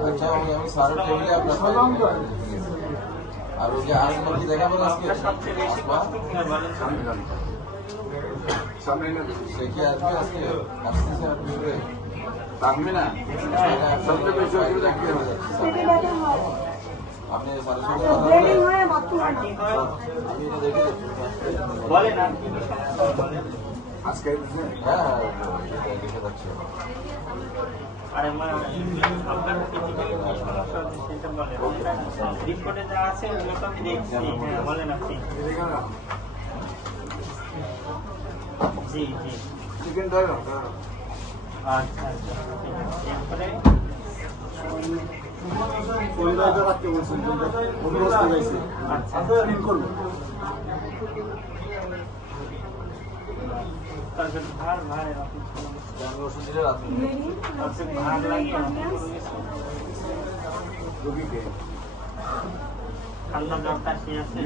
আচ্ছা আমি স্যারের টেবিলে আপনার আর ওই যে আসবো কি দেখাবো আজকে সবচেয়ে বেশি কষ্ট কি হয় বলেন সামনে সে কি আসবে আজকে আসতেছে আপনি থাকবে না সবচেয়ে বেশি অসুবিধা কি হবে আপনি স্যারের সঙ্গে কথা বলে আমি এটা দেখে বলেন আর কি বলেন আজকে হ্যাঁ দেখে যাচ্ছি আরে আপনার ফিজিক্যালি কি সমস্যা হচ্ছে সেটা বলেন রিপোর্টে যা আছে ওগুলো তো আমি দেখছি হ্যাঁ বলেন আপনি জি জি চিকেন ধরো আচ্ছা আচ্ছা এরপরে আচ্ছা তারপরে ভার ভার এরকম ওষুধ দিলে রাত্রে ভার লাগে রোগীকে ঠান্ডা জ্বর কাশি আছে